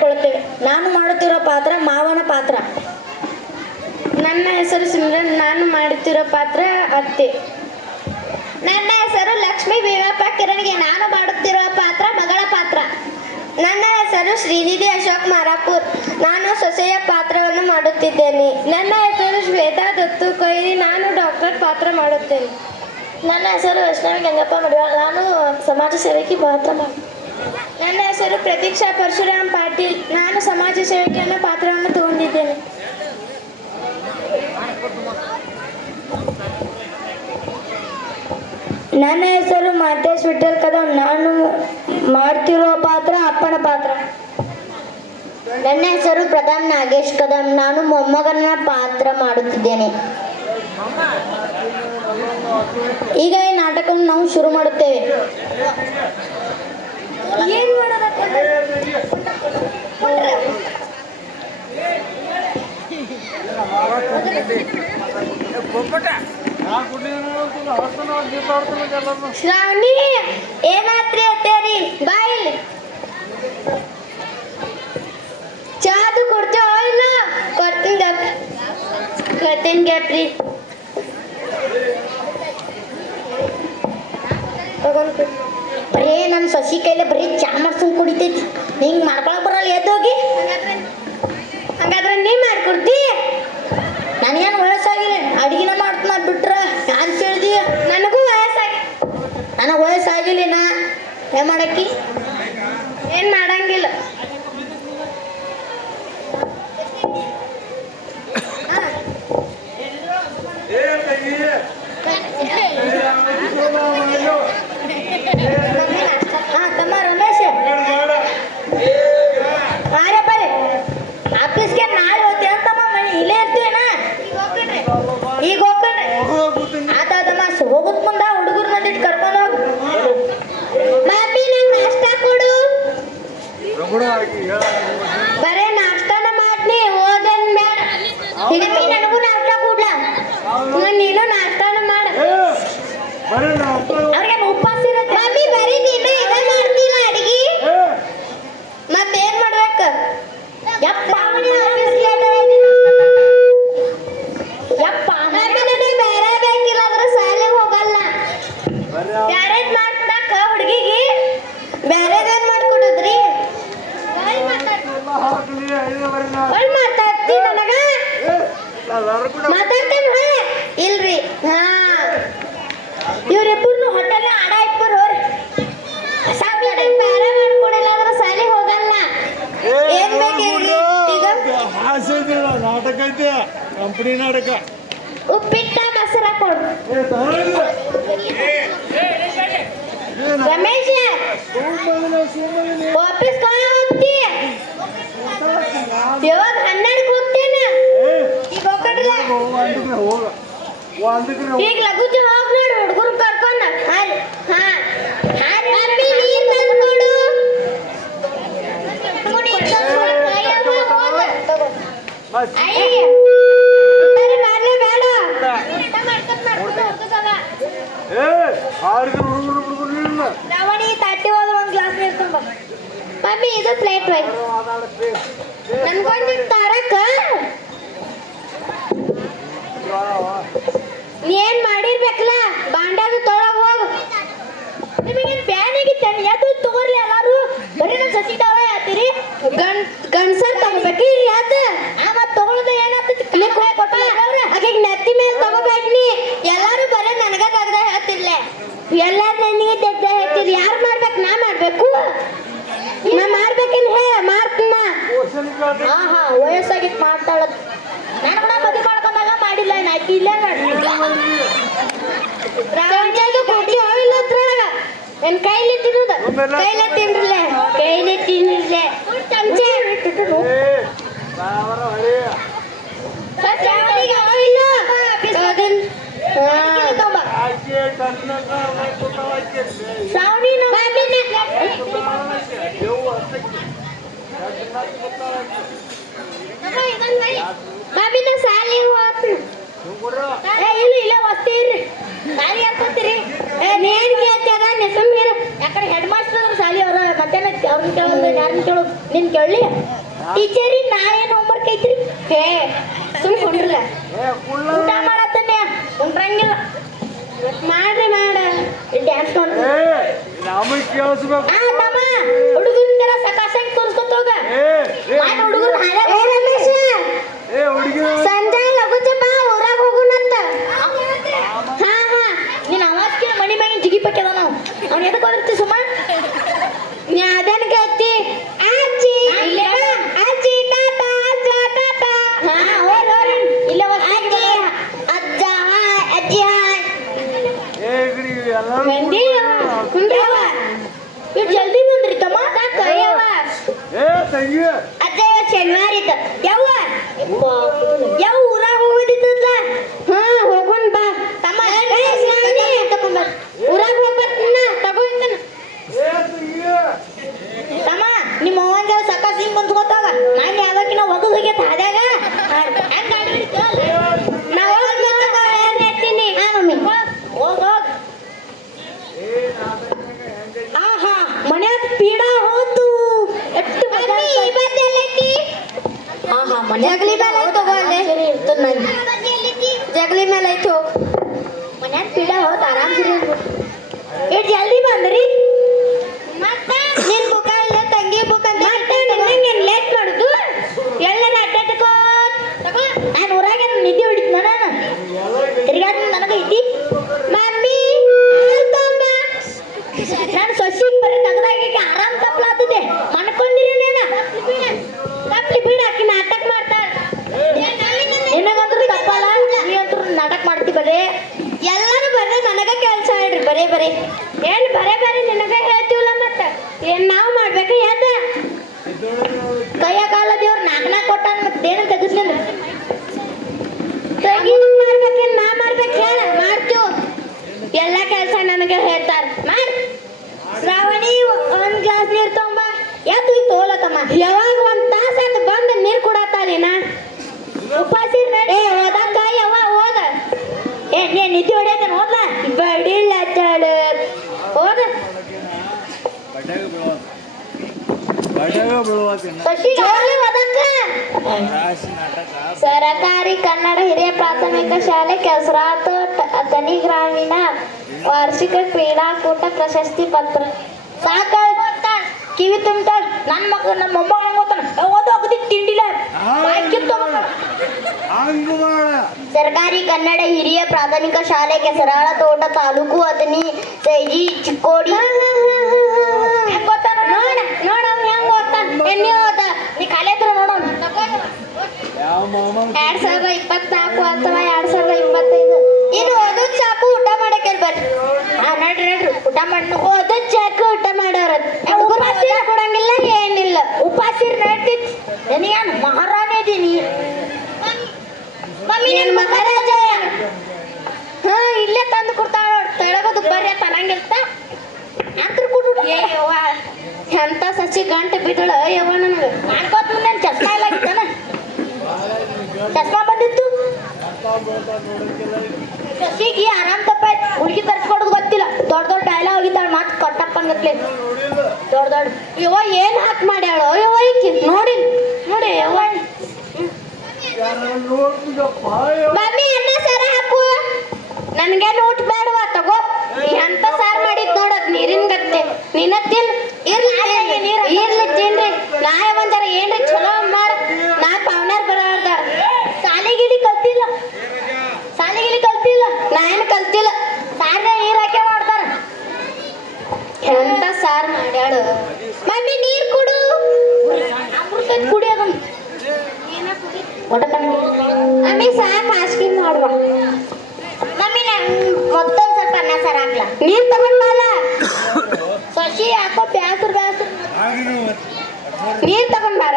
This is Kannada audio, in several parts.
ಮಾಡಿಕೊಳ್ಳುತ್ತೇವೆ. ನಾನು ಮಾಡುತ್ತಿರುವ ಪಾತ್ರ ಮಾವನ ಪಾತ್ರ. ನನ್ನ ಹೆಸರು ಸಿಮ್ರನ್, ನಾನು ಮಾಡುತ್ತಿರೋ ಪಾತ್ರ ಅತ್ತೆ. ನನ್ನ ಹೆಸರು ಲಕ್ಷ್ಮೀ ಭೀಮಪ್ಪ ಕಿರಣಿಗೆ, ನಾನು ಮಾಡುತ್ತಿರುವ ಪಾತ್ರ ಮಗಳ ಪಾತ್ರ. ನನ್ನ ಹೆಸರು ಶ್ರೀನಿಧಿ ಅಶೋಕ್ ಮಾರಾಪುರ್, ನಾನು ಸೊಸೆಯ ಪಾತ್ರವನ್ನು ಮಾಡುತ್ತಿದ್ದೇನೆ. ನನ್ನ ಹೆಸರು ಶ್ವೇತಾ ದತ್ತು ಕೊಯ್ಲಿ, ನಾನು ಡಾಕ್ಟರ್ ಪಾತ್ರ ಮಾಡುತ್ತೇನೆ. ನನ್ನ ಹೆಸರು ವೈಷ್ಣವಿ ಗಂಗಪ್ಪ ಮಡಿವಾಳ, ನಾನು ಸಮಾಜ ಸೇವಕಿ ಪಾತ್ರ ನನ್ನ ಹೆಸರು ಪ್ರತೀಕ್ಷಾ ಪರಶುರಾಮ್ ಪಾಟೀಲ್, ನಾನು ಸಮಾಜ ಸೇವಕಿ ಅನ್ನೋ ಪಾತ್ರವನ್ನು ತಗೊಂಡಿದ್ದೇನೆ. ನನ್ನ ಹೆಸರು ಮಹೇಶ್ ವಿಠಲ್ ಕದಂ, ನಾನು ಮಾಡ್ತಿರುವ ಪಾತ್ರ ಅಪ್ಪನ ಪಾತ್ರ. ನನ್ನ ಹೆಸರು ಪ್ರಧಾನ್ ನಾಗೇಶ್ ಕದಂ, ನಾನು ಮೊಮ್ಮಗನ ಪಾತ್ರ ಮಾಡುತ್ತಿದ್ದೇನೆ. ಈಗ ಈ ನಾಟಕವನ್ನು ನಾವು ಶುರು ಮಾಡುತ್ತೇವೆ. ಏನ್ ಮಾಡೋದ ಶ್ರಾವಣಿ ಏನಾತ್ರಿ ಅತ್ತೇರಿ ಬಾಯಿಲ್ ಚಾದು ಕೊಡ್ತೇವ ಇಲ್ಲ? ಕೊಡ್ತೀನಿ ಗ್ಯಾಪ್ರಿ ಬರೇ ನಮ್ಮ ಸಸಿ ಕೈಲೆ ಬರೀ ಚಾ ಮಾಡ್ಸ್ಕೊಂಡ್ ಕುಡಿತೈತಿ. ಹಿಂಗ್ ಮಾಡ್ಕೊಳಕ್ ಬರಲ್ಲ, ಎದ್ದೋಗಿ. ಹಂಗಾದ್ರೆ ನೀ ಮಾಡ್ಕೊಡ್ತಿ. ನನಗೇನು ವಯಸ್ಸಾಗಿಲ್ಲ, ಅಡಿಗೆನ ಮಾಡ್ತೀನಿ ಬಿಟ್ರ ಯಾರು ಕೇಳ್ದಿ? ನನಗೂ ವಯಸ್ಸಾಗಿ ನನಗೆ ವಯಸ್ಸಾಗಿಲ್ಲ, ನಾ ಏನ್ ಮಾಡಕ್ಕಿ? ಏನ್ ಮಾಡಂಗಿಲ್ಲ. ಹಾ ತಮ್ಮ ರಮೇಶ್ ಆರೇ ಬರ್ರಿ ಆಫೀಸ್ಗೆ ನಾಳೆ ಹೋಗ್ತೀವಿ ಅಂತಮ್ಮ. ಮನೆ ಇಲ್ಲೇ ಇರ್ತೀವೇನ? ಈಗ ಹೋಗ್ಬೇಡ್ರಿ. ಆತಮ್ಮ ಹೋಗುದ್ ಮುಂದ ಹುಡುಗರು ಬಂದಿಟ್ಟು ಕರ್ಕೊಂಡು ಹೋಗ್. ಮಮ್ಮಿ ನಂಗೆ ನಾಷ್ಟ ಕೊಡು. ಬರೇ ನಾಷ್ಟಾನ ಮಾಡ್ನಿ, ಓದನ್ ಬೇಡ. ಹಿಡಿಮಿ ನನಗೂ ನಾಷ್ಟ ಕೊಡ್ಲ. ನೀನು ನಾಷ್ಟಾನ ಮಾಡ. ಅವ್ರಿಗೆ ಉಪವಾಸ ಇರುತ್ತೆ. ಮಮ್ಮಿ ಬರೀ ನೀನು ಇದ ಮಾಡ್ತಿಲ್ಲ ಅಡಿಗೆ, ಮತ್ತೇನ್ ಮಾಡ್ಬೇಕು? ಯಪ್ಪ ಯಪ್ಪ ನನಗೆ ಬೇರೆ ಬೇಕಿಲ್ಲ ಅಂದ್ರೆ ಶಾಲೆಗೆ ಹೋಗಲ್ಲ. ಬ್ಯಾರೇದ್ ಮಾಡ್ಕೊಡಕ ಹುಡುಗಿಗೆ ಬ್ಯಾರೇದೇನ್ ಮಾಡ್ಕೊಡುದ್ರಿ? ಒಳ್ ಮಾತಾಡ್ತಿ ನನಗ ಮಾತಾಡ್ತೇನೆ. ಇಲ್ರಿ ಹಾ ಇವ್ರಿಬ್ಬರು ಹೋಟೆಲ್ ಆಡ ಇಬ್ಬರು ಹೋರಿ ಸಾಕ್ಲಡೆ ಬೇರೆ ಮಾಡ್ಕೊಡಿಲ್ಲ ಅಂದ್ರೆ ಶಾಲೆಗೆ ಹೋಗಲ್ಲ. ಏನ್ ಬೇಕೇಳಿ ಈಗ? ನಾಟಕ ಐತೆ, ಕಂಪನಿ ನಾಟಕ. ಉಪ್ಪಿಟ್ಟ ಮೊಸರ ಕೊಡು. ರಮೇಶ್ ವಾಪಸ್ ಕಾಲ ಹೋಗ್ತಿ? ಯಾವಾಗ 12ಕ್ಕೆ ಹೋಗ್ತೇನೆ. ಈಗ ಹೋಗ್ಕಡ್ರಲ್ಲ, ಈಗ ಲಘುಜ ಹೋಗ್ ನೋಡು ಹುಡುಗರು ಕರ್ಕೊಂಡ. ಹಾ ನೀರ್ ತಂದ್ಕೊಡು. ಅಯ್ಯ ಬರ್ಲೆ ಬೇಡ. ರವಣಿ ತಟ್ಟಿ ಹೋದ ಒಂದ್ ಗ್ಲಾಸ್ ನೀರು ತುಂಬ. ಮಮ್ಮಿ ಇದು ಪ್ಲೇಟ್ ಒಯ್ ನನ್ಗೊಂದು ತಾರಕ ಏನ್ ಮಾಡಿರ್ಬೇಕಲ್ಲ. ಬಾಂಡ್ಯಾಗ ತೊಳಗ ಹೋಗು. ನಿಮಗೇನು ಬ್ಯಾನ್ ಆಗಿತ್ತೇನೆ? ಯಾವ್ದು ತಗೋರ್ಲಿ ಎಲ್ಲಾರು. ಬರೀ ನನ್ನ ಸಸಿದಾವ ಯಾತಿರಿ ಗಂಡ್ಸರ್ ತಗೋಬೇಕು ಇಲ್ಲಿ ಯಾತ ಮತ್ ತಗೊಳ್ದ ಏನಾಗ್ತೈತಿ? ಆಕೆಗೆ ನೆತ್ತಿ ಮೇಲೆ ತಗೋಬೇಕ್ನಿ. ಎಲ್ಲಾರು ಬರೀ ನನಗ ತೆಗ್ದ ಹೇಳ್ತಿರ್ಲೆ. ಎಲ್ಲಾರು ನನಗೆ ತೆಗ್ದ ಹೇಳ್ತಿರಿ. ಯಾರು ಮಾಡ್ಬೇಕು? ನಾ ಮಾಡ್ಬೇಕು? ನಾ ಮಾಡ್ಬೇಕಿಲ್ಲ? ಮಾಡ್ತೀನ. ಹಾ ವಯಸ್ಸಾಗಿತ್ತು ಮಾತಾಡೋದು. ನಾನು ಕೂಡ ಮದುವೆ ಮಾಡ್ಕೊಂಡಾಗ ಮಾಡಿಲ್ಲ. ಆಕಿ ಇಲ್ಲೇ ಕೊಟ್ಟಿ ಹೋಗಿಲ್ಲ ಅದ್ರೊಳಗ. ನನ್ ಕೈಲಿ ತಿನ್ನೋದು, ಕೈಲೇ ತಿನ್ರಲೆ, ಕೈಲೇ ತಿನ್ನಿರ್ಲೆ. ಚಮಚೆ ಶ್ರಾವಣಿಗೆ ಹೋಗಿಲ್ಲ. ಶ್ರಾವಣಿ ಬಾಬಿನ ಸಾಲಿಗೆ ಹೋಗ್ತೀನಿ. ಇಲ್ಲ ಒತ್ತೀರಿ ಸಾಲಿ ಹಾಕೋತೀರಿ. ಏನ್ ಕೇಳ್ತಾರ ಸುಮ್ಮನೆ ಯಾಕಡೆ ಹೆಡ್ ಮಾಸ್ಟರ್ ಸಾಲಿ ಅವ್ರ ಮಧ್ಯಾಹ್ನ ಯಾರನ್ನ ಕೇಳೋದು ನಿನ್ ಕೇಳಲಿ ಟೀಚರಿ ನಾ ಏನು ಹೋಮ್ವರ್ಕ್ ಐತ್ರಿ ಹೇ ಸುಮ್ ಕೊಂಡ್ರಲ್ಲ ಊಟ ಮಾಡತ್ತನ್ಯ ಕುಂಡ್ರಂಗಿಲ್ಲ ಮಾಡ್ರಿ ಮಾಡ ಡ್ಯಾನ್ಸ್ ಮಾಡ್ರಿ ನಮಗೆ ಕೇಳಿಸ್ಬೇಕು. ತಮ್ಮ ಹುಡುಗರಿಗೆಲ್ಲ ಸಕಾಸಂಗ್ ತೋರಿಸ್ಕೊತ ಹೋಗ ಹುಡುಗರು ಹುಡುಗಿ ಸಂಜೆ ಲಗುಚಪ್ಪ ಊರಾಗ ಹೋಗುಣಂತ ಹಾ ನೀನ್ ಅವಾಜ್ ಕೇಳಿ ಮನಿ ಮ್ಯಾಗಿನ ಜಿಗಿ ಪಕ್ಯದ ನಾವು ಅವ್ನು ಎದಕ್ಕೆ ಹೋದಿರ್ತಿ ಸುಮ್ಮ ನೀ ಅದನ್ನ ಕೇಳ್ತಿ ಅಜ್ಜಿ ಅಜ್ಜಿ ತಾತ ಅಜ್ಜ ತಾತ ಹಾ ಹೋರಿ ಇಲ್ಲೇ ಅಜ್ಜಿ ಅಜ್ಜ ಹಾಯ್ ಅಜ್ಜಿ ಹಾಯ್ ಮಂದಿ ಕುಂದ್ರವ ಇಟ್ ಜಲ್ದಿ ಬಂದ್ರಿ ತಮ್ಮ ಕೈಯವ ತಂಗಿ ಅಜ್ಜ ಶನಿವಾರ ಇತ್ತು ಯಾವ ಊರಾಗ ಹೋಗೋದಿತ್ತಲ್ಲ ಹಾ ಹೋಗೋಣ ಬಾ ತಮ್ಮ ಊರಾಗ ಹೋಗ್ಬರ್ತೀನ ತಗೊಂಡ ತಮ್ಮ ನಿಮ್ಮ ಅವ್ವಂಗೆ ಸಕಾಸ ಹಿಂಗ್ ಬಂದ್ಕೋತಾಗ ನಾನು ಯಾವಕ್ಕಿನ ಒಗದು ಹೋಗ್ಯತ ಅದಾಗ ಹೆಂಗ್ ಗಾಡಿ ನಾ ಹೋಗ್ತೀನಿ ಹಾ ಮಮ್ಮಿ ಹೋಗ್ ಆಹಾ ಮನ್ಯಾಗ ಪೀಡ ಹೋತು ಎಷ್ಟು ಆಹಾ ಜಗಲಿ ಮೇಲೆ ಐತೋ ಸರಿ ಇರ್ತದ ನಂಗೆ ಜಗಲಿ ಮೇಲೆ ಐತೋ ಮನ್ಯಾಗ ಪೀಡ ಹೋತ್ ಆರಾಮ್ ಸರಿ ಇಟ್ ಜಲ್ದಿ ಬಂದ್ರಿ ನಿನ್ ಬುಕ್ಕ ಇಲ್ಲ ತಂಗಿ ಬುಕ್ ಅಂತ ಮತ್ತೆ ಲೇಟ್ ಮಾಡುದು ಎಲ್ಲರ ಅಡ್ಡಾಡ್ಕೋ ತಗೋ ನಾನು ಊರಾಗ ನಿದ್ದೆ ಹೊಡಿತ್ ನಾನು ತಿರ್ಗಾಡ ನನಗೈತಿ ಮಮ್ಮಿ ನಾನು ಸೊಸಿಗೆ ಬರೀ ತಗದಾಗಿ ಆರಾಮ್ ತಪ್ಪಲಾತದೆ ಮನ್ಕೊಂಡಿರಿ ನೀನ ತಪ್ಪಲಿ ಬೀಡ ಹಾಕಿ ನಾಟಕ ಮಾಡ್ತಾಳ ನಿನಗಂತೂ ತಪ್ಪಲ್ಲ ನೀ ಅಂತೂ ನಾಟಕ ಮಾಡ್ತಿ ಬರೇ ಎಲ್ಲರೂ ಬರ್ರೆ ನನಗ ಕೆಲಸ ಹೇಳ್ರಿ ಬರೇ ಏನ್ ಬರೇ ನಿನಗ ಹೇಳ್ತೀವಲ್ಲ ಮತ್ತ ಏನ್ ನಾವು ಮಾಡ್ಬೇಕು ಯಾದ ಕೈಯ ಕಾಲ ದೇವ್ರ ನಾಲ್ಕನಾಗ ಕೊಟ್ಟಾನ ಮತ್ತೇನು ತೆಗಿಸ್ಲಿಲ್ಲ ತೆಗಿದ್ ಮಾಡ್ಬೇಕೇನ್ ನಾ ಮಾಡ್ಬೇಕು ಹೇಳ ಮಾಡ್ತೀವ್ ಎಲ್ಲ ಕೆಲಸ ನನಗೆ ಹೇಳ್ತಾರ ಮಾಡ್ ಶ್ರಾವಣಿ ಒಂದ್ ಗ್ಲಾಸ್ ನೀರ್ ತೊಂಬ ಯಾತು ಈ ತೋಲತಮ್ಮ ಯಾವಾಗ ಒಂದ್ ತಾಸ ಆತ ಬಂದ ನೀರ್ ಕುಡಾತಾಳಿನ ಉಪಾಸಿ ಓದಕ್ಕ ಯಾವ ಓದ ನೀ ನಿದ್ದೆ ಹೊಡ್ಯಾಕ ಹೋದ್ಲ ಬಡಿಲ್ಲ ಹೋದ ಸರಕಾರಿ ಕನ್ನಡ ಹಿರಿಯ ಪ್ರಾಥಮಿಕ ಶಾಲೆ ಕೆಸರಾತು ತನಿ ಗ್ರಾಮೀಣ ವಾರ್ಷಿಕ ಕ್ರೀಡಾಕೂಟ ಪ್ರಶಸ್ತಿ ಪತ್ರ ಸಾಕ ಕಿವಿ ತುಂಬ್ತಾಳ ನನ್ನ ಮಕ್ಕಳು ನಮ್ಮ ಮೊಮ್ಮಗ ಹಂಗೋತಾನ ಓದೋ ಅಗದಿ ತಿಂಡಿಲ್ಲ ಸರ್ಕಾರಿ ಕನ್ನಡ ಹಿರಿಯ ಪ್ರಾಥಮಿಕ ಶಾಲೆ ಕೆಸರಾಳ ತೋಟ ತಾಲೂಕು ಅದನಿ ಸೈಜಿ ಚಿಕ್ಕೋಡಿ ನೋಡ ಹೆಂಗ್ ಓದ್ತಾನ ಎಣ್ಣೆ ಓದ ನೀ ಕಾಲೇ ಹತ್ರ ನೋಡೋಣ 2024 ಅಥವಾ 2025 ಇದು ಓದೋದ್ ಸಾಕು ಊಟ ಮಾಡಕ್ಕೆ ಬರ್ರಿ ಹಾ ನಡ್ರಿ ಊಟ ಮಾಡಿ ಓದೋದ್ ಸಾಕು ಊಟ ಮಾಡೋರ ಕೊಡಂಗಿಲ್ಲ ಏನಿಲ್ಲ ಉಪಾಸಿರ್ ನಡ್ತಿತ್ ನೀನ್ ಮಹಾರಾಣಿ ಇದೀನಿ ಮಮ್ಮಿ ನೀನ್ ಮಹಾರಾಜ ಹಾ ಇಲ್ಲೇ ತಂದು ಕೊಡ್ತಾಳ ತೆಳಗೋದು ಬರ್ರಿ ತರಂಗಿರ್ತ ಅಂತ್ರ ಕೊಡು ಯವ್ವ ಎಂತ ಸಸಿ ಗಂಟೆ ಬಿದ್ದಳ ಯವ್ವ ನನಗೆ ಮಾಡ್ಕೋತ ಮುಂದೆ ಚಸ್ಮಾ ಇಲ್ಲ ಆಗಿತ್ತಾನ ಚಸ್ಮಾ ಬಂದಿತ್ತು ಸಸಿಗೆ ಆರಾಮ್ ತಪ್ಪಾಯ್ತು ಹುಡುಗಿ ತರ್ಸ್ಕೊಡೋದು ಗೊತ್ತಿಲ್ಲ ದೊಡ್ಡ ಡೈಲಾಗ್ ಹೋಗಿದ್ದಾಳ ಮಾತು ಕೊಟ್ಟಪ್ಪಂಗತ್ಲೆ ದೊಡ್ಡ ಯವ್ವ ಏನ್ ಹಾಕಿ ಮಾಡ್ಯಾಳ ಯವ್ವ ಈಕಿ ನೋಡಿ ಯವ್ವ ಮಮ್ಮಿ ಅನ್ನ ಸಾರ ಹಾಕು ನನ್ಗೆ ಊಟ ಬೇಡವ ತಗೋ ಎಂತ ಸಾರ್ ಮಾಡಿದ್ ನೋಡದ್ ನೀರಿನ ಗತ್ತೆ ನಿನ್ನ ತಿನ್ ಇರ್ಲಿ ತಿನ್ರಿ ನಾಯ ಒಂದರ ಏನ್ರಿ ಚಲೋ ಮಾಡ ನಾ ಪಾವನಾರ್ ಬರೋದ ಸಾಲಿಗಿಲಿ ಕಲ್ತಿಲ್ಲ ನಾ ಏನು ಕಲ್ತಿಲ್ಲ ಸಾರ್ನ ನೀರ್ ಹಾಕಿ ಮಾಡ್ತಾರ ಎಂತ ಸಾರ್ ಮಾಡ್ಯಾಳು ಮಮ್ಮಿ ನೀರ್ ಕುಡು ಅಮೃತ ಕುಡಿಯೋದು ಮಮ್ಮಿ ಸಾಕು ಹಾಸಿಗೆ ಮಾಡುವ ಮಮ್ಮಿ ಮತ್ತೊಂದ್ ಸ್ವಲ್ಪ ಅನ್ನ ಸಾರ ಹಾಕ್ಲ ನೀರ್ ತಗೊಂಡ್ಬಲ್ಲ ಸಸಿ ಯಾಕೋ ಬ್ಯಾಸ್ರ ನೀರ್ ತಗೊಂಡ್ಬಾರ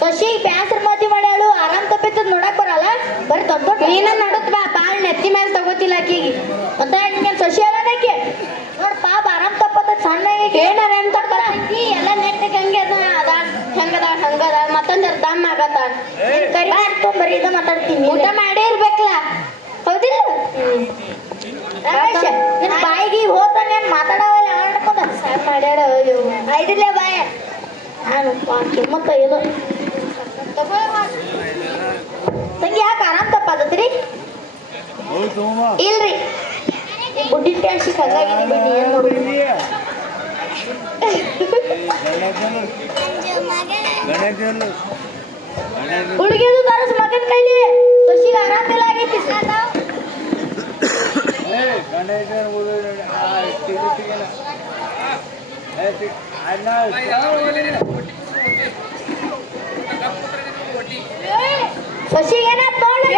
ಸಸಿ ಬ್ಯಾಸ್ರ ಮದ್ವಿ ಮಾಡ್ಯಾಳು ಆರಾಮ್ ತಪ್ಪಿತ್ತದ ನೋಡಕ್ ಬರಲ್ಲ ಬರೀ ದೊಡ್ಡ ನೀನ ನಡುತ್ ಬಾ ಬಾಳ್ ನೆತ್ತಿ ಮೇಲೆ ತಗೋತಿಲ್ಲ ಆಕಿಗೆ ಮತ್ತೆ ನಿಂಗೇನ್ ಸಸಿ ಅಲ್ಲಕ್ಕೆ ನೋಡ್ ಪಾಪ ಆರಾಮ್ ತಪ್ಪತ್ತ ಸಣ್ಣ ಏನಾರ ಎಂತ ಕಲಂಕಿ ಎಲ್ಲ ನೆಟ್ಟಗೆ ಹಂಗದ ಮತ್ತೊಂದ್ ದಮ್ ಆಗತ್ತ ಬರೀ ಇದ ಮಾತಾಡ್ತೀನಿ ಊಟ ಮಾಡೇ ಇರ್ಬೇಕಲ್ಲ ಹೌದಿಲ್ಲ ರಮೇಶ್ ನಿನ್ ಬಾಯಿಗೆ ಹೋತಾನೆ ಮಾತಾಡವಲ್ಲ ಮಾಡ್ಕೊಂಡ ಸಾರ್ ಮಾಡ್ಯಾಡ ಐದಿಲ್ಲೇ ಬಾಯ ನಾನು ಕಿಮ್ಮತ್ತ ಇದು ತಂಗಿ ಯಾಕೆ ಆರಾಮ್ ತಪ್ಪಾದತ್ರಿ ಹೋಗಿ ತಗೊಂಬ ಇಲ್ರಿ ಬುಡ್ಡಿ ಟ್ಯಾಕ್ಸಿ ಹಂಗಾಗಿದೆ ಬನ್ನಿ ಏನು ನೋಡ್ರಿ ಹುಡುಗಿದು ತರಸ್ ಮಗನ ಕೈಲಿ ಸಸಿಗೆ ಆರಾಮಿಲ್ಲ ಆಗೈತಿ ಸಸಿಗೆ ಏನಾತ್ ನೋಡ್ರಿ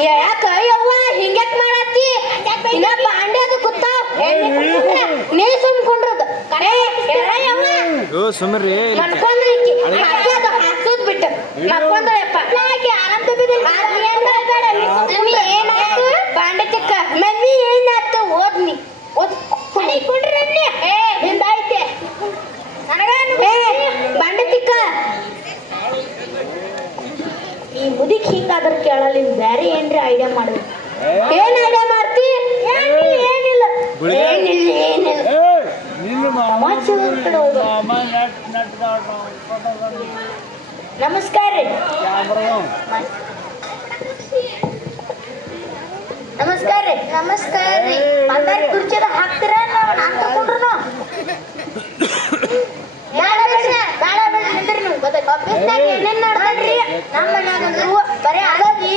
ಹೇಳಕ್ಕ ಯವ್ವ ಹಿಂಗ್ಯಾಕ್ ಮಾಡತ್ತಿ ಇನ್ನ ಬಾಂಡೆ ಅದು ಕೂತಾವ್ ನೀ ಸುಮ್ಕೊಂಡ್ರದು ಕರೆ ಯವ್ವ ಸುಮ್ರಿ ಮನ್ಕೊಂಡ್ರಿ ಹಾಕೋದು ಹಾಕೋದ್ ಬಿಟ್ಟು ಮಕ್ಕೊಂಡ್ರಪ್ಪ ಆರಾಮ್ ತಪ್ಪಿದಿಲ್ಲ ಏನಾಯ್ತು ಬಾಂಡೆ ತಿಕ್ಕ ಮಮ್ಮಿ ಏನಾಯ್ತು ಓದ್ನಿ ಕುಂಡ್ರಿ ಏ ನಿಂದಾಯ್ತೆ ಬಾಂಡೆ ತಿಕ್ಕ ಈ ಮುದಿಕ್ ಹಿಂಗಾದ್ರ ಕೇಳಲ್ಲ ಇನ್ ಬ್ಯಾರೆ ಏನ್ರಿ ಐಡಿಯಾ ಮಾಡ್ಬೇಕು ಏನ್ ಐಡಿಯಾ ಮಾಡ್ತಿ ಏನಿಲ್ಲ ಏನಿಲ್ಲ ನಮಸ್ಕಾರ ರೀ ನಮಸ್ಕಾರ ರೀ ನಮಸ್ಕಾರ ರೀ ಬಂಗಾರ ಕುರ್ಚಿದ ಹಾಕ್ತೀರ ನಾನ್ ತಗೊಂಡ್ರು ಏನೇನ್ ನೋಡ್ರಿ ನಮ್ಮ ಮನ್ಯಾಗ ಬರೇ ಅದಾಗಿ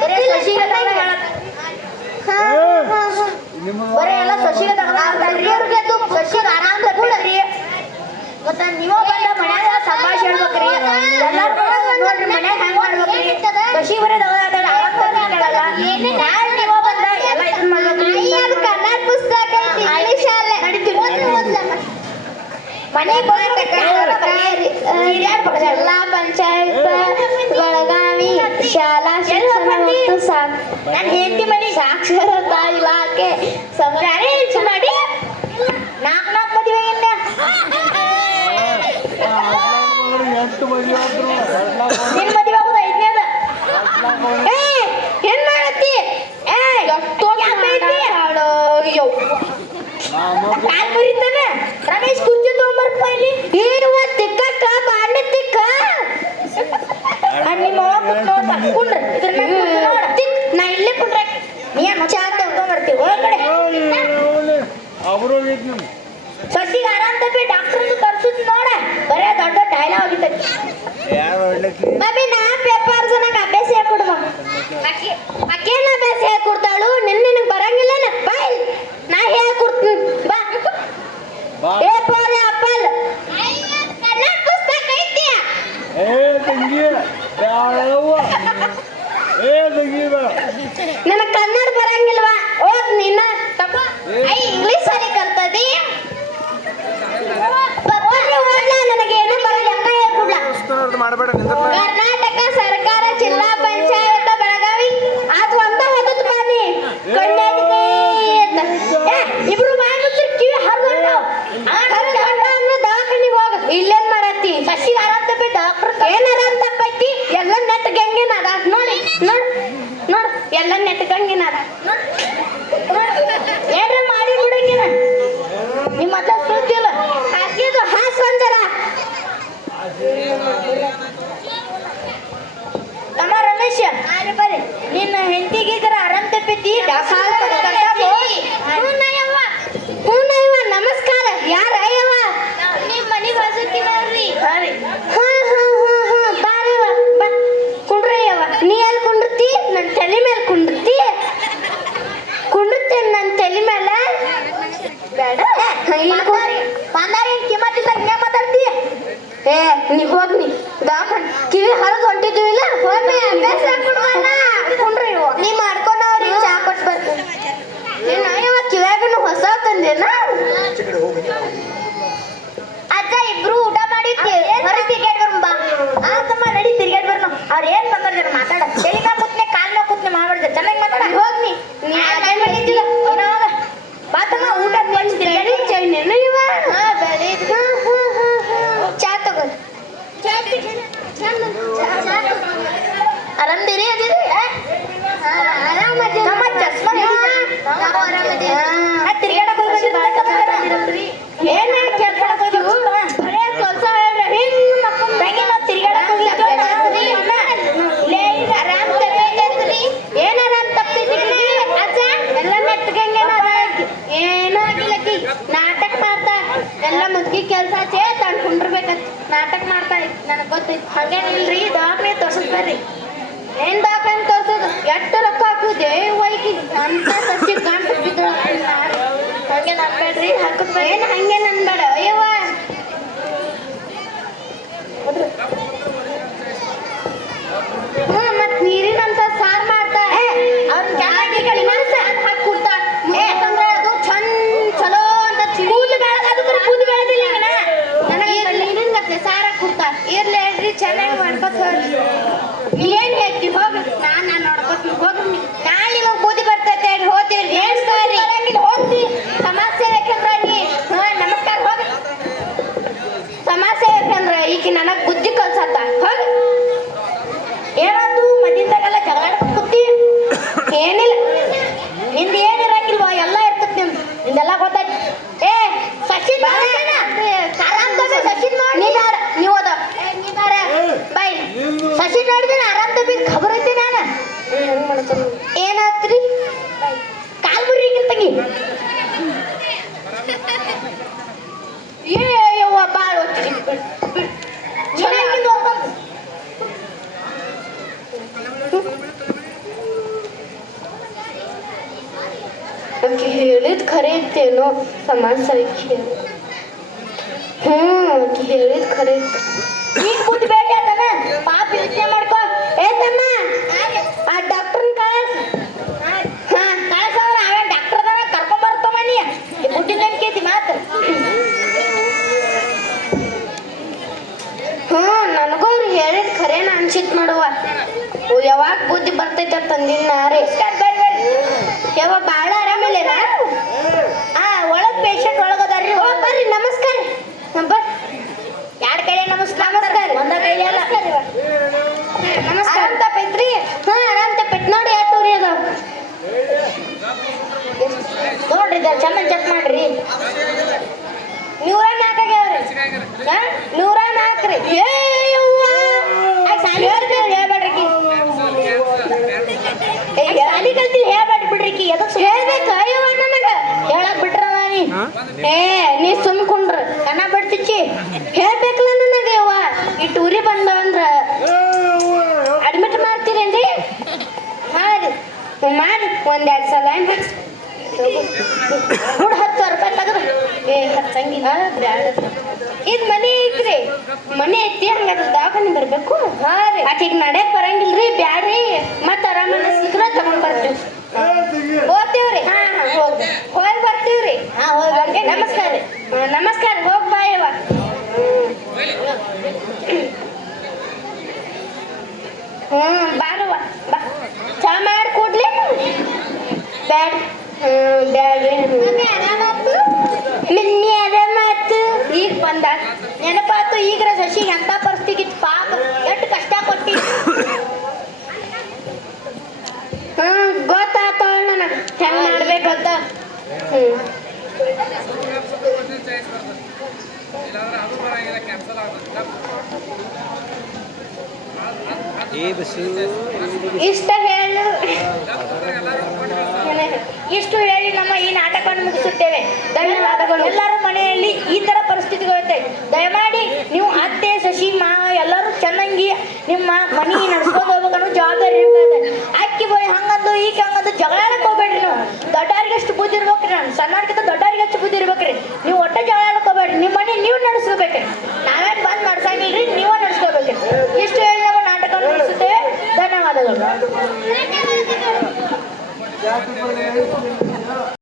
ಬರೇ ಸಸಿಗೆ ಬರೇ ಎಲ್ಲ ಸಸಿಗೆ ತಗೊಂಡ್ರಿ ಅವ್ರಿಗೆ ಸಸಿಗೆ ಆರಾಮ್ ತಗೊಂಡ್ರಿ ಮತ್ತ ನೀವ ಬಂದ ಮನ್ಯಾಗ ಸಂಭಾಷೆ ಹೇಳ್ಬೇಕ್ರಿ ಎಲ್ಲಾರು ನೋಡ್ರಿ ಮನ್ಯಾಗ ಹೆಂಗ್ ಮಾಡ್ಬೇಕ್ರಿ ಸಸಿ ಬರೇ ತಗೊಂಡ ಆರಾಮ್ ತಗೊಂಡಲ್ಲ ನಾಳೆ ನೀವ ಬಂದ ಎಲ್ಲ ಇದನ್ ಮಾಡ್ಬೇಕ್ರಿ ಕನ್ನಡ ಪುಸ್ತಕ ಇಂಗ್ಲಿಷ್ ಶಾಲೆ ನಡೀತೀವಿ ಮನೆ ಜಿಲ್ಲಾ ಪಂಚಾಯತ್ ಬೆಳಗಾವಿ ಶಾಲಾ ಶಿಕ್ಷಣ ಮತ್ತು ನಾನು ಹೆಂಡತಿ ಮನೆ ಸಾಕ್ಷರತಾ ಇಲಾಖೆ ಅರೇಂಜ್ ಮಾಡಿ ನಾಲ್ಕು ಮದುವೆ ನಿನ್ ಮದುವೆ ಆಗೋದು ಐದನೇದ ಏನ್ ಮಾಡತ್ತಿ ಕಾಲ್ ಮುರಿತಾನೆ ರಮೇಶ್ ಕುಂಜಿ ತಗೊಂಬರ್ಪ ಇಲ್ಲಿ ತಿಕ್ಕಕ್ಕ ಬಾಂಡೆ ತಿಕ್ಕ ನಿಮ್ಮ ಕುಂಡ್ರಿ ಇದ್ರ ನೋಡ ನಾ ಇಲ್ಲೇ ಕುಂಡ್ರ ನೀನು ಚಾ ತಗೊಂಬರ್ತೀವಿ ಒಳಗಡೆ ಸಸಿಗೆ ಆರಾಮ್ ತಪ್ಪಿ ಡಾಕ್ಟರ್ ಕರ್ಸುದ್ ನೋಡ ಬರೇ ದೊಡ್ಡ ಡೈಲಾಗ್ ಆಗಿತ್ತೈತಿ ಮಮ್ಮಿ ನಾ ಪೇಪರ್ಸ್ ನಂಗೆ ಅಭ್ಯಾಸ ಹೇಳ್ಕೊಡುವ ಅಕ್ಕೇನ ಅಭ್ಯಾಸ ಹೇಳ್ಕೊಡ್ತಾಳು ನಿನಗೆ ಬರಂಗಿಲ್ಲ ಬಾಯ್ ನಾ ಹೇಳ್ಕೊಡ್ತೀನಿ ಬಾ ಪೇಪರ್ ಆಪಲ್ ಕನ್ನಡ ಪುಸ್ತಕ ಐತಿ ನನಗೆ ಕನ್ನಡ ಬರಂಗಿಲ್ವಾ ಓದ್ ನಿನ್ನ ಇಂಗ್ಲಿಷ್ ಸರಿ ಕಲ್ತದಿ ನನಗೆ ಏನು ಬರಲ್ಲ ಅಕ್ಕ ಹೇಳ್ಕೊಡ್ಲ ಕರ್ನಾಟಕ ಸರ್ಕಾರ ಜಿಲ್ಲಾ ಪಂಚಾಯತ್ ಬೆಳಗಾವಿ ಅದು ಒಂದ ಹೋದತ್ ಬಾನಿ ಕಣ್ಣಾಡಿಕೆ ಇಬ್ರು ಬಾಯಿ ಕಿವಿ ಹರ್ಕೊಂಡಾವ್ ದವಾಖಾನಿಗೆ ಹೋಗ ಇಲ್ಲೇನ್ ಮಾಡತ್ತಿ ಸಸಿಗೆ ಆರಾಮ್ ತಪ್ಪಿ ಡಾಕ್ಟರ್ ಏನ್ ಆರಾಮ್ ತಪ್ಪೈತಿ ಎಲ್ಲ ನೆಟ್ಗಂಗೇನ ಅದ ನೋಡಿ ನೋಡ್ ಎಲ್ಲ ನೆಟ್ಗಂಗೇನ ಅದ ಏನ್ರ ಮಾಡಿ ಬಿಡಂಗಿನ ನಿಮ್ಮ ಹತ್ರ ಸುದ್ದಿಲ್ಲ ಹಾಕಿದ್ದು ಹಾಸ್ ಒಂದರ ತಮ್ಮ ರಮೇಶ್ ಬರ್ರಿ ನಿನ್ನ ಹೆಂಡತಿಗೆ ಆರಾಮ್ ತಪ್ಪಿದ್ದಿ ನಮಸ್ಕಾರ ಯಾರ ಅಯ್ಯವ್ವ ನಿಮ್ಮ ಮನೆ ಬಾಜುಕಿ ಬರ್ರಿ ಬಾರವ್ವ ಬಾ ಕುಂಡ್ರಯ್ಯವ್ವ ನೀ ಎಲ್ಲಿ ಕುಂಡ್ರತಿ ನನ್ನ ತಲೆ ಮೇಲೆ ಕುಂಡ್ರತಿ ಕುಂಡ್ರತೇನೆ ನನ್ನ ತಲೆ ಮೇಲೆ ಬೇಡ ಬಂದಾರ ಏನ್ ಕಿಮ್ಮತ್ತಿಲ್ಲ ಹಿಂಗೆ ಮಾತಾಡ್ತಿ ಏ ನೀ ಹೋಗ್ನಿ ಕಿವಿ ಹರಿದು ಹೊಂಟಿದ್ವಿ ಇಲ್ಲ ಹೋಗಿ ಅಭ್ಯಾಸ ಕುಂಡ್ರಿ ನೀ ಮಾಡ್ಕೊಂಡವ್ರಿಗೆ ಚಾ ಕೊಟ್ಟು ಬರ್ತೀನಿ ಹಂಗೇನಿಲ್ರಿ ದವಾಖಾನೆ ತೋರ್ಸಕ್ ಬರ್ರಿ. ಏನ್ ದಾಖಲೆ ತೋರ್ಸೋದು ಎಷ್ಟು ರೊಕ್ಕ ಹಾಕುದೇ ವೈಕಿ ಅಂತ ಸಸಿ ಗಂಟು ಬಿದ್ದಳ ಹಂಗೇನ್ ಅನ್ಬೇಡ್ರಿ ಹಾಕದ್ ಬರ್ರಿ. ಏನ್ ಹಂಗೆ ನನ್ಬೇಡ ಅಯ್ಯವ್ವ ಮತ್ ನೀರಿನಂತ ಸಾರ್ ಮಾಡ್ತಾರೆ ಅವ್ರನ್ನ ಚೆನ್ನಾಗಿ ಹಾಕಿ ಕೊಡ್ತಾರ ಯಾಕಂದ್ರೆ ಅದು ಚಲೋ ಅಂತ ಕೂದಲು ಬೆಳೆದ ಕೂದಲು ಬೆಳೆದಿಲ್ಲ ನನಗೆ ನೀರಿನ ಗತ್ಲೆ ಸಾರ ಕೊಡ್ತಾರ ಇರ್ಲಿ ಹೇಳ್ರಿ ಚೆನ್ನಾಗಿ ಮಾಡ್ಕೊತ ಹೋಗ್ರಿ. ಏನ್ ಹೇಳ್ತಿ ಹೋಗಿ ನಾನು ನೋಡ್ಕೊತೀನಿ ಹೋಗಿ ನಾಳೆ ಇವಾಗ ಬೂದಿ ಬರ್ತೈತೆ ಹೋಗ್ತೀರಿ ಏನ್ ಸರಿ ಹೋಗ್ತಿ ಸಮಾಜ ಸೇವಕಂದ್ರ ನೀ ನಮಸ್ಕಾರ ಹೋಗಿ ಸಮಾಜ ಸೇವಕಂದ್ರ ಈಗ ನನಗ್ ಬುದ್ಧಿ ಕಲ್ಸತ್ತ ಹೋಗಿ ಏನಾದ್ರು ಮದಿಂದಾಗೆಲ್ಲ ಜಗಳಾಡ್ಕೊಂಡ್ ಕೂತಿ ಏನಿಲ್ಲ ನಿಂದ ಏನಿರಂಗಿಲ್ವಾ ಎಲ್ಲ ಇರ್ತೈತಿ ನಿಂದೆಲ್ಲ ಗೊತ್ತಾಯ್ತು ಏ ಸಚಿನ್ ಆರಾಮ್ ತಗೋ ಸಚಿನ್ ನೋಡಿ ನೀವು ಅದ ನೀ ಬಾರ ಬೈ ಸಚಿನ್ ನೋಡಿದ್ರೆ ಆರಾಮ್ ತಗೋ ಖಬರ್ ಐತಿ ನಾನು ಏನಾತ್ರಿ ಕಾಲ್ ಮುರಿ ತಂಗಿ ಏ ಯವ್ವ ಬಾಳ ಚೆನ್ನಾಗಿಂದು ಆಕೆ ಹೇಳಿದ್ ಖರೆ ಇತ್ತೇನೋ ಸಮಾಜ ಸೇವಕಿ ಆಕೆ ಹೇಳಿದ್ ಖರೆ ಇತ್ತು ಈಗ ಬುದ್ಧಿ ಬೇಡ ಆತನ ಪಾಪ ಯೋಚನೆ ಮಾಡ್ಕೋ ಏ ತಮ್ಮ ಆ ಡಾಕ್ಟರ್ನ ಕಳ್ಸ ಕಳ್ಸವ್ರ ಅವೇ ಡಾಕ್ಟರ್ ಅದಾನ ಕರ್ಕೊಂಡ್ ಬರ್ತಮ್ಮ ನೀ ಬುದ್ಧಿ ತನ್ಕೈತಿ ಮಾತ್ರ ನನಗೂ ಅವ್ರು ಹೇಳಿದ್ ಖರೇನ ಅನ್ಸಿತ್ ನೋಡುವ ಯಾವಾಗ ಬುದ್ಧಿ ಬರ್ತೈತೆ ಅಂತಂದಿನ ನಾರೇ ಯಾವ ಬಾಳ ಆರಾಮಿಲ್ಲ ಒಳಗ್ ಪೇಷಂಟ್ ಒಳಗದಾರ್ರಿ ಬರ್ರಿ ನಮಸ್ಕಾರ ಬರ್ರಿ ಯಾರ ಕಡೆ ನಮಸ್ಕಾರ ಒಂದ ಕೈಲಿ ಅಲ್ಲ ನಮಸ್ಕಾರ ಆರಾಮ್ ತಪ್ಪೈತ್ರಿ ಆರಾಮ್ ತಪ್ಪೈತ್ ನೋಡಿ ಎಷ್ಟು ಊರಿ ಅದಾವ ನೋಡ್ರಿ ಚಂದ ಚೆಕ್ ಮಾಡ್ರಿ 104 ಆಗ್ಯಾವ್ರಿ 104 ರೀ ಹೇಳ್ಬೇಡ್ರಿ ಸಾಲಿ ಕಲ್ತಿ ಹೇಳ್ಬೇಡ ಬಿಡ್ರಿ ಹೇಳ್ಬೇಕ ಅಯ್ಯವ ನನಗ ಹೇಳಕ್ ಬಿಟ್ರ ನಾನಿ ನೀ ಸುಮ್ಕೊಂಡ್ರ ಕನ್ನ ಬಿಡ್ತಿಚ್ಚಿ ಹೇಳ್ಬೇಕಲ್ಲ ನನಗೆ ಯವ್ವ ಈ ಟೂರಿ ಬಂದ ಅಂದ್ರ ಅಡ್ಮಿಟ್ ಮಾಡ್ತೀರೇನ್ರಿ ಮಾಡಿ ಒಂದೆರಡು ಸಲ ಹಾಕ್ಸಿ ಕೂಡ 10,000 ರೂಪಾಯಿ ತೆಗೆದು ಹಚ್ಚಂಗಿಲ್ಲ ಬ್ಯಾಡ ಇದು ಮನೆ ಐತ್ರಿ ಮನೆ ಐತಿ ಹಂಗಾದ್ರೆ ದವಾಖಾನೆ ಬರ್ಬೇಕು ಆಕೆಗೆ ನಡೆಯಕ್ ಬರಂಗಿಲ್ರಿ ಬ್ಯಾಡ್ರಿ ಮತ್ತೆ ಆರಾಮನ್ನ ಸಿಕ್ಕ್ರ ತಗೊಂಡ್ ಬರ್ತೀವಿ ಹೋಗ್ತೀವ್ರಿ ಹೋಗಿ ಬರ್ತೀವ್ರಿ ಹೋಗಿ ನಮಸ್ಕಾರ ರೀ ನಮಸ್ಕಾರ ಹೋಗ್ ಬಾಯವ್ವ ಬಾರವ್ವ ಬಾ ಚಾ ಮಾಡಿ ಕೊಡ್ಲಿ ಬ್ಯಾಡ ಬ್ಯಾಡ್ರಿ ನಿನ್ನೆ ಅದೇ ಮಾತು ಈಗ ಬಂದ ನೆನಪಾತು ಈಗ್ರ ಶಶಿಗೆ ಎಂತ ಪರಿಸ್ಥಿತಿ ಇತ್ತು ಪಾಪ ಎಷ್ಟು ಕಷ್ಟ ಕೊಟ್ಟಿ ಗೊತ್ತಾತವಳ ನನಗೆ ಹೆಂಗ್ ಮಾಡ್ಬೇಕಂತ ಇಷ್ಟ ಹೇಳು ಇಷ್ಟು ಹೇಳಿ ನಮ್ಮ ಈ ನಾಟಕವನ್ನು ಮುಗಿಸುತ್ತೇವೆ ಧನ್ಯವಾದಗಳು ಎಲ್ಲರೂ ಮನೆಯಲ್ಲಿ ಈ ತರ ಪರಿಸ್ಥಿತಿಗಳಿರುತ್ತೆ ದಯಮಾಡಿ ನೀವು ಅತ್ತೆ ಶಶಿ ಮಾವ ಎಲ್ಲರೂ ಚೆನ್ನಾಗಿ ನಿಮ್ಮ ಮನೆ ನಡ್ಸ್ಕೊಂಡು ಹೋಗ್ಬೇಕನ್ನೋ ಜವಾಬ್ದಾರಿ ಇರ್ತದೆ ಅಕ್ಕಿ ಬೋಯ್ ಹಂಗಂದು ಈಗ ಹಂಗಂದು ಜಗಳಾಡಕ್ ಹೋಗ್ಬೇಡ್ರಿ ನೀವು ದೊಡ್ಡವ್ರಿಗೆ ಅಷ್ಟು ಬುದ್ಧಿ ಇರ್ಬೇಕ್ರಿ ನಾನು ಸಣ್ಣವ್ರಿಗಿಂತ ದೊಡ್ಡವ್ರಿಗೆ ಹೆಚ್ಚು ಬುದ್ಧಿ ಇರ್ಬೇಕ್ರಿ ನೀವು ಒಟ್ಟ ಜಗಳಾಡಕ್ ಹೋಗ್ಬೇಡ್ರಿ ನಿಮ್ಮ ಮನೆ ನೀವು ನಡೆಸ್ಕೋಬೇಕ್ರಿ ನಾವೇನ್ ಬಂದ್ ನಡ್ಸಂಗಿಲ್ರಿ ನೀವೇ ನಡ್ಸ್ಕೋಬೇಕ್ರಿ ಇಷ್ಟು ಹೇಳಿ ನಾವು ನಾಟಕವನ್ನು ಮುಗಿಸುತ್ತೇವೆ ಧನ್ಯವಾದಗಳು